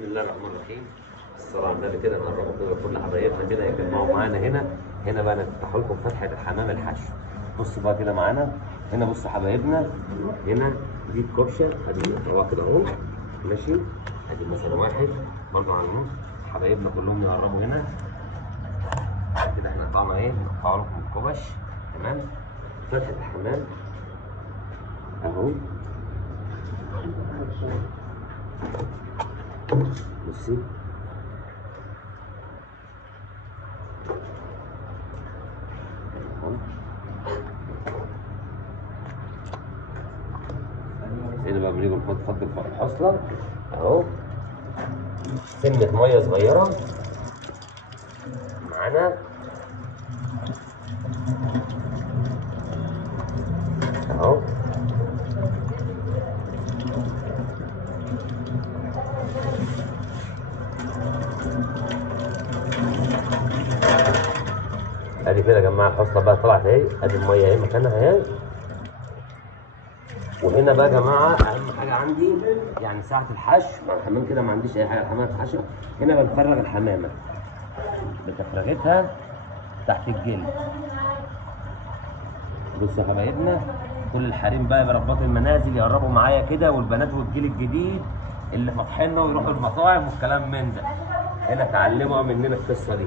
بسم الله الرحمن الرحيم. الصلاة على النبي كده نقربوا كده كل حبايبنا كده يجمعوا معانا هنا بقى نفتح لكم فتحة الحمام الحشو. بصوا بقى كده معانا هنا، بصوا حبايبنا هنا دي الكبشة ادي طبق كده اهو ماشي، ادي مثلا واحد برضه على النص. حبايبنا كلهم يقربوا هنا كده، احنا قطعنا ايه نقطع لكم الكبش تمام. فتحة الحمام اهو بصي هنا بقى بنيجي نحط فوق الحصلة اهو سنة مية صغيرة معانا اهو. ادي كده يا جماعه الحصله بقى طلعت اهي، ادي الميه اهي مكانها اهي. وهنا بقى يا جماعه اهم حاجه عندي يعني ساعه الحشو مع الحمام كده ما عنديش اي حاجه، الحمام تتحشى هنا بنفرغ الحمامه بتفرغتها تحت الجلد. بصوا يا حبايبنا كل الحريم بقى برباط المنازل يقربوا معايا كده، والبنات والجيل الجديد اللي فاتحيننا ويروحوا المطاعم والكلام من ده، هنا اتعلموا مننا القصه دي.